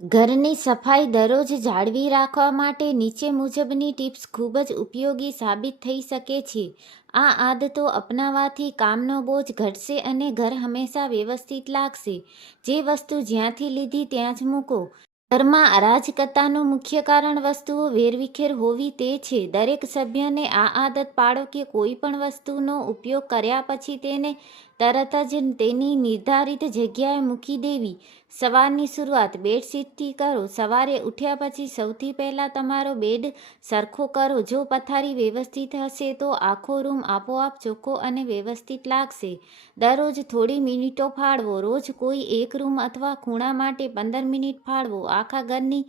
ઘરની સફાઈ દરરોજ જાળવી રાખવા માટે નીચે મુજબની ટિપ્સ ખૂબ જ ઉપયોગી સાબિત થઈ શકે છે. આ આદતો અપનાવવાથી કામનો બોજ ઘટશે અને ઘર હંમેશા વ્યવસ્થિત લાગશે. જે વસ્તુ જ્યાંથી લીધી ત્યાં જ મૂકો. ઘરમાં અરાજકતાનું મુખ્ય કારણ વસ્તુઓ વેરવિખેર હોવી તે છે. દરેક સભ્યને આ આદત પાડો કે કોઈ પણ વસ્તુનો ઉપયોગ કર્યા પછી તેને તરત જ તેની નિર્ધારિત જગ્યાએ મૂકી દેવી. સવારની શરૂઆત બેડશીટથી કરો. સવારે ઉઠ્યા પછી સૌથી પહેલાં તમારો બેડ સરખો કરો. જો પથારી વ્યવસ્થિત હશે તો આખો રૂમ આપોઆપ ચોખ્ખો અને વ્યવસ્થિત લાગશે. દરરોજ થોડી મિનિટો ફાળવો. રોજ કોઈ એક રૂમ અથવા ખૂણા માટે 15 મિનિટ ફાળવો. આખા ઘરની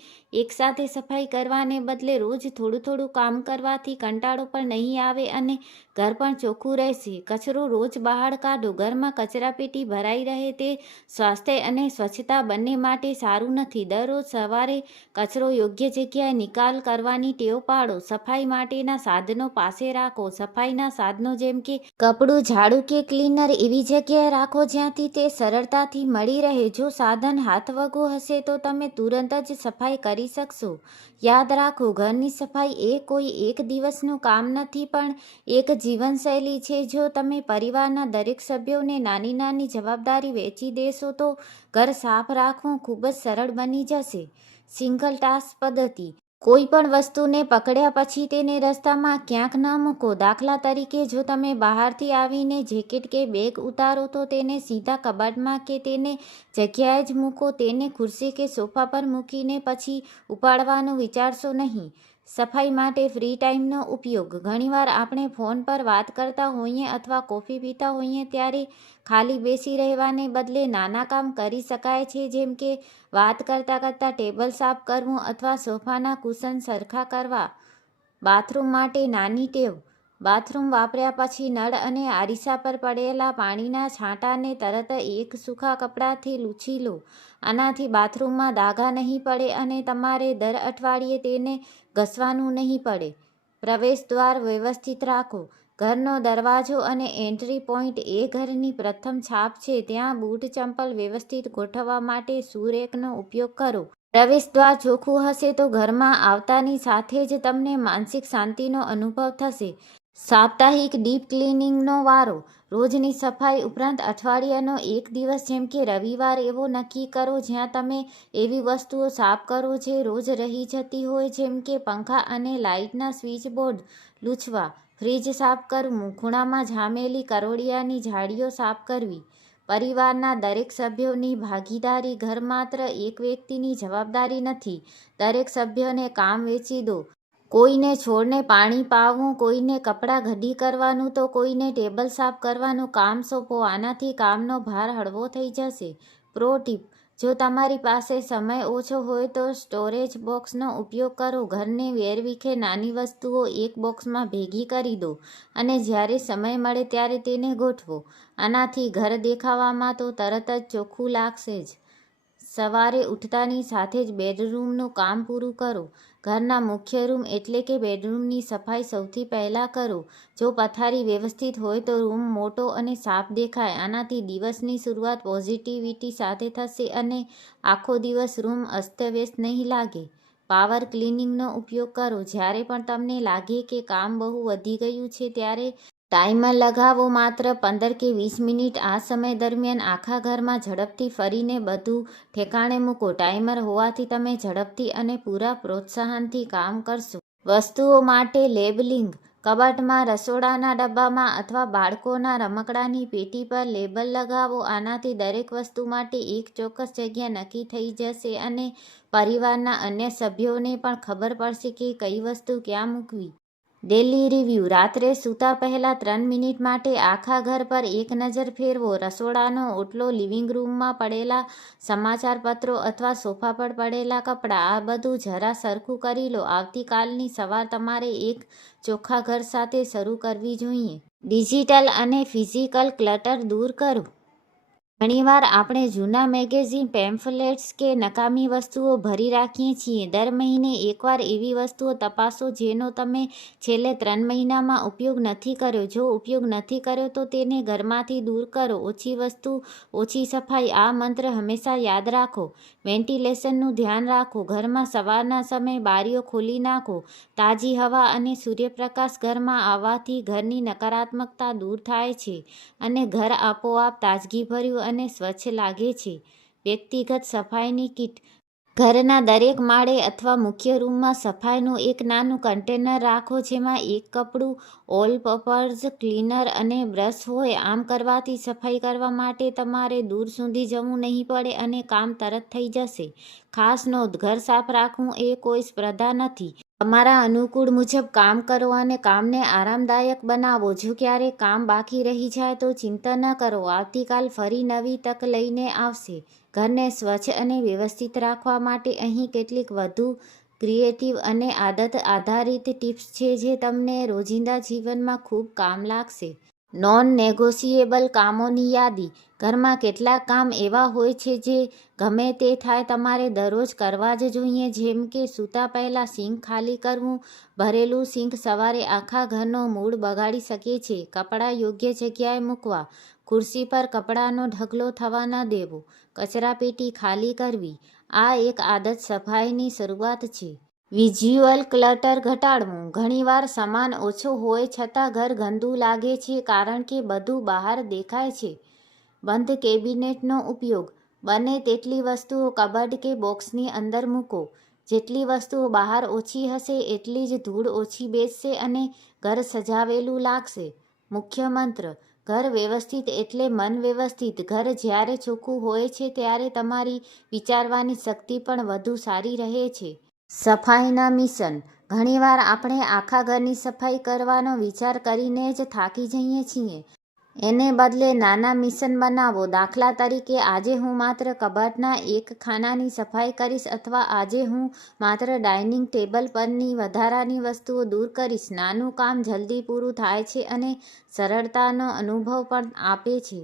એકસાથે સફાઈ કરવાને બદલે રોજ થોડું થોડું કામ કરવાથી કંટાળો પણ નહીં આવે અને ઘર પણ ચોખ્ખું રહેશે. કચરો રોજ બહાર કાઢો. ઘરમાં કચરાપેટી ભરાઈ રહે તે સ્વાસ્થ્ય અને સ્વચ્છતા બંને માટે સારું નથી. દરરોજ સવારે કચરો યોગ્ય જગ્યાએ નિકાલ કરવાની ટેવ પાડો. સફાઈ માટેના સાધનો પાસે રાખો. સફાઈના સાધનો જેમ કે કપડું, ઝાડુ કે ક્લીનર એવી જગ્યાએ રાખો જ્યાંથી તે સરળતાથી મળી રહે. જો સાધન હાથવગું હશે તો તમે તુરંત જ સફાઈ કરી શકશો. યાદ રાખો, ઘરની સફાઈ એ કોઈ એક દિવસનું કામ નથી પણ એક જીવનશૈલી છે. જો તમે પરિવારના દરેક સભ્યોને નાની નાની જવાબદારી વહેંચી દેશો તો ઘર સાફ રાખવું ખૂબ જ સરળ બની જશે. સિંગલ ટાસ્ક પદ્ધતિ. કોઈ પણ વસ્તુને પકડ્યા પછી તેને રસ્તામાં ક્યાંક ન મૂકો. દાખલા તરીકે, જો તમે બહારથી આવીને જેકેટ કે બેગ ઉતારો તો તેને સીધા કબાટમાં કે તેને જગ્યાએ જ મૂકો. તેને ખુરશી કે સોફા પર મૂકીને પછી ઉપાડવાનું વિચારશો નહીં. સફાઈ માટે ફ્રી ટાઈમનો ઉપયોગ. ઘણીવાર આપણે ફોન પર વાત કરતા હોઈએ અથવા કોફી પીતા હોઈએ ત્યારે ખાલી બેસી રહેવાને બદલે નાના કામ કરી શકાય છે, જેમ કે વાત કરતાં કરતાં ટેબલ સાફ કરવું અથવા સોફાના કુશન સરખા કરવા. બાથરૂમ માટે નાની ટેવ. બાથરૂમ વાપર્યા પછી નળ અને આરીસા પર પડેલા પાણીના છાંટાને તરત એક સૂકા કપડાથી લૂછી લો. આનાથી બાથરૂમમાં ડાઘા નહીં પડે અને તમારે દર અઠવાડિયે તેને ઘસવાનું નહીં પડે. પ્રવેશદ્વાર વ્યવસ્થિત રાખો. ઘરનો દરવાજો અને એન્ટ્રી પોઈન્ટ એ ઘરની પ્રથમ છાપ છે. ત્યાં બૂટ, ચંપલ વ્યવસ્થિત ગોઠવવા માટે શૂ રેકનો ઉપયોગ કરો. પ્રવેશદ્વાર ચોખ્ખું હશે તો ઘરમાં આવતાની સાથે જ તમને માનસિક શાંતિનો અનુભવ થશે. સાપ્તાહિક ડીપ ક્લિનિંગનો વારો. રોજની સફાઈ ઉપરાંત અઠવાડિયાનો એક દિવસ જેમ કે રવિવાર એવો નક્કી કરો જ્યાં તમે એવી વસ્તુઓ સાફ કરો જે રોજ રહી જતી હોય, જેમ કે પંખા અને લાઇટના સ્વિચ બોર્ડ લૂછવા. ફ્રિજ સાફ કરવું. ખૂણામાં જામેલી કરોળિયાની જાળીઓ સાફ કરવી. પરિવારના દરેક સભ્યોની ભાગીદારી. ઘર માત્ર એક વ્યક્તિની જવાબદારી નથી. દરેક સભ્યોને કામ વહેંચી દો. કોઈને છોડને પાણી પાવું, કોઈને કપડાં ઘડી કરવાનું તો કોઈને ટેબલ સાફ કરવાનું કામ સોંપો. આનાથી કામનો ભાર હળવો થઈ જશે. Pro tip. જો તમારી પાસે સમય ઓછો હોય તો સ્ટોરેજ બોક્સનો ઉપયોગ કરો. ઘરને વેરવિખેર નાની વસ્તુઓ એક બોક્સમાં ભેગી કરી દો અને જ્યારે સમય મળે ત્યારે તેને ગોઠવો. આનાથી ઘર દેખાવામાં તો તરત જ ચોખ્ખું લાગશે જ. સવારે ઉઠતાની સાથે જ બેડરૂમનું કામ પૂરું કરો. ઘરના મુખ્ય રૂમ એટલે કે બેડરૂમની સફાઈ સૌથી પહેલાં કરો. જો પથારી વ્યવસ્થિત હોય તો રૂમ મોટો અને સાફ દેખાય. આનાથી દિવસની શરૂઆત પોઝિટિવિટી સાથે થશે અને આખો દિવસ રૂમ અસ્તવ્યસ્ત નહીં લાગે. પાવર ક્લિનિંગનો ઉપયોગ કરો. જ્યારે પણ તમને લાગે કે કામ બહુ વધી ગયું છે ત્યારે ટાઈમર લગાવો. માત્ર 15 કે 20 મિનિટ. આ સમય દરમિયાન આખા ઘરમાં ઝડપથી ફરીને બધું ઠેકાણે મૂકો. ટાઈમર હોવાથી તમે ઝડપથી અને પૂરા પ્રોત્સાહનથી કામ કરશો. વસ્તુઓ માટે લેબલિંગ. કબાટમાં, રસોડાના ડબ્બામાં અથવા બાળકોના રમકડાની પેટી પર લેબલ લગાવો. આનાથી દરેક વસ્તુ માટે એક ચોક્કસ જગ્યા નક્કી થઈ જશે અને પરિવારના અન્ય સભ્યોને પણ ખબર પડશે કે કઈ વસ્તુ ક્યાં મૂકવી. Daily review. રાત્રે સૂતા પહેલાં 3 મિનિટ માટે આખા ઘર પર એક નજર ફેરવો. રસોડાનો ઓટલો, લિવિંગ રૂમમાં પડેલા સમાચારપત્રો અથવા સોફા પર પડેલા કપડાં, આ બધું જરા સરખું કરી લો. આવતીકાલની સવાર તમારે એક ચોખ્ખા ઘર સાથે શરૂ કરવી જોઈએ. ડિજિટલ અને ફિઝિકલ ક્લટર દૂર કરો. ઘણીવાર આપણે જૂના મેગેઝિન, પેમ્ફલેટ્સ કે નકામી વસ્તુઓ ભરી રાખીએ છીએ. દર મહિને એકવાર એવી વસ્તુઓ તપાસો જેનો તમે છેલ્લે 3 મહિનામાં ઉપયોગ નથી કર્યો. જો ઉપયોગ નથી કર્યો તો તેને ઘરમાંથી દૂર કરો. ઓછી વસ્તુ, ઓછી સફાઈ. આ મંત્ર હંમેશા યાદ રાખો. વેન્ટિલેશનનું ધ્યાન રાખો. ઘરમાં સવારના સમયે બારીઓ ખોલી નાખો. તાજી હવા અને સૂર્યપ્રકાશ ઘરમાં આવવાથી ઘરની નકારાત્મકતા દૂર થાય છે અને ઘર આપોઆપ તાજગીભર્યું અને સ્વચ્છ લાગે છે. વ્યક્તિગત સફાઈની કીટ. ઘરના દરેક માળે અથવા મુખ્ય રૂમમાં સફાઈનું એક નાનું કન્ટેનર રાખો જેમાં એક કપડું, ઓલ-પર્પઝ ક્લીનર અને બ્રશ હોય. આમ કરવાથી સફાઈ કરવા માટે તમારે દૂર સુધી જવું નહીં પડે અને કામ તરત થઈ જશે. ખાસ નોંધ: ઘર સાફ રાખવું એ કોઈ સ્પર્ધા નથી. તમારા અનુકૂળ મુજબ કામ કરો અને કામને આરામદાયક બનાવો. જો ક્યારેક કામ બાકી રહી જાય તો ચિંતા ન કરો. આવતીકાલ ફરી નવી તક લઈને આવશે. ઘરને સ્વચ્છ અને વ્યવસ્થિત રાખવા માટે અહીં કેટલીક વધુ ક્રિએટિવ અને આદત આધારિત ટિપ્સ છે જે તમને રોજિંદા જીવનમાં ખૂબ કામ લાગશે. નોન-નેગોશિયેબલ કામોની યાદી. ઘરમાં કેટલાક કામ એવા હોય છે જે ગમે તે થાય તમારે દરરોજ કરવા જ જોઈએ. જેમ કે સૂતા પહેલાં સિંક ખાલી કરવું. ભરેલું સિંક સવારે આખા ઘરનો મૂડ બગાડી શકે છે. કપડાં યોગ્ય જગ્યાએ મૂકવા. ખુરશી પર કપડાંનો ઢગલો થવા ન દેવો. કચરાપેટી ખાલી કરવી. આ એક આદત સફાઈની શરૂઆત છે. વિઝ્યુઅલ ક્લટર ઘટાડવું. ઘણીવાર સામાન ઓછો હોય છતાં ઘર ગંદુ લાગે છે કારણ કે બધું બહાર દેખાય છે. બંધ કેબિનેટનો ઉપયોગ. બને તેટલી વસ્તુઓ કબાટ કે બોક્સની અંદર મૂકો. જેટલી વસ્તુઓ બહાર ઓછી હશે એટલી જ ધૂળ ઓછી બેસશે અને ઘર સજાવેલું લાગશે. મુખ્ય મંત્ર: ઘર વ્યવસ્થિત એટલે મન વ્યવસ્થિત. ઘર જ્યારે ચોખ્ખું હોય છે ત્યારે તમારી વિચારવાની શક્તિ પણ વધુ સારી રહે છે. સફાઈના મિશન. ઘણીવાર આપણે આખા ઘરની સફાઈ કરવાનો વિચાર કરીને જ થાકી જઈએ છીએ. એને બદલે નાના મિશન બનાવો. દાખલા તરીકે, આજે હું માત્ર કબાટના એક ખાનાની સફાઈ કરીશ અથવા આજે હું માત્ર ડાઇનિંગ ટેબલ પરની વધારાની વસ્તુઓ દૂર કરીશ. નાનું કામ જલ્દી પૂરું થાય છે અને સરળતાનો અનુભવ પણ આપે છે.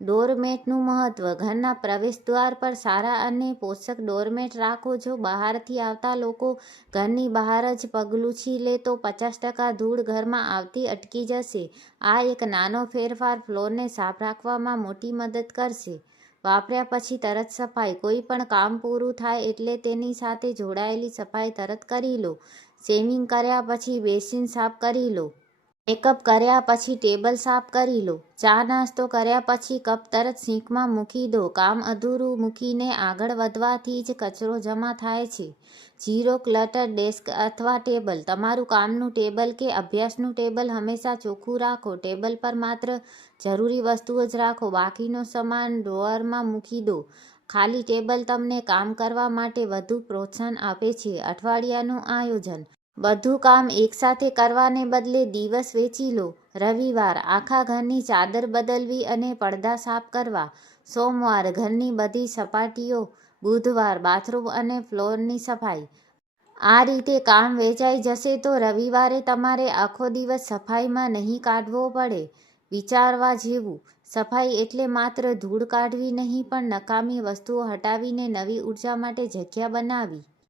ડોરમેટનું મહત્વ. ઘરના પ્રવેશદ્વાર પર સારા અને પોષક ડોરમેટ રાખો. જો બહારથી આવતા લોકો ઘરની બહાર જ પગ લૂછી લે તો 50% ધૂળ ઘરમાં આવતી અટકી જશે. આ એક નાનો ફેરફાર ફ્લોરને સાફ રાખવામાં મોટી મદદ કરશે. વાપર્યા પછી તરત સફાઈ. કોઈ પણ કામ પૂરું થાય એટલે તેની સાથે જોડાયેલી સફાઈ તરત કરી લો. શેવિંગ કર્યા પછી બેસિન સાફ કરી લો. મેકઅપ કર્યા પછી ટેબલ સાફ કરી લો. ચા-નાસ્તો કર્યા પછી કપ તરત સિંકમાં મૂકી દો. કામ અધૂરું મૂકીને આગળ વધવાથી જ કચરો જમા થાય છે. ઝીરો ક્લટર ડેસ્ક અથવા ટેબલ. તમારું કામનું ટેબલ કે અભ્યાસનું ટેબલ હંમેશા ચોખ્ખું રાખો. ટેબલ પર માત્ર જરૂરી વસ્તુઓ જ રાખો. બાકીનો સામાન ડ્રોઅરમાં મૂકી દો. ખાલી ટેબલ તમને કામ કરવા માટે વધુ પ્રોત્સાહન આપે છે. અઠવાડિયાનું આયોજન. બધું કામ એકસાથે કરવાને બદલે દિવસ વહેંચી લો. રવિવાર, આખા ઘરની ચાદર બદલવી અને પડદા સાફ કરવા. સોમવાર, ઘરની બધી સપાટીઓ. બુધવાર, બાથરૂમ અને ફ્લોરની સફાઈ. આ રીતે કામ વહેંચાઈ જશે તો રવિવારે તમારે આખો દિવસ સફાઈમાં નહીં કાઢવો પડે. વિચારવા જેવું: સફાઈ એટલે માત્ર ધૂળ કાઢવી નહીં પણ નકામી વસ્તુઓ હટાવીને નવી ઉર્જા માટે જગ્યા બનાવવી.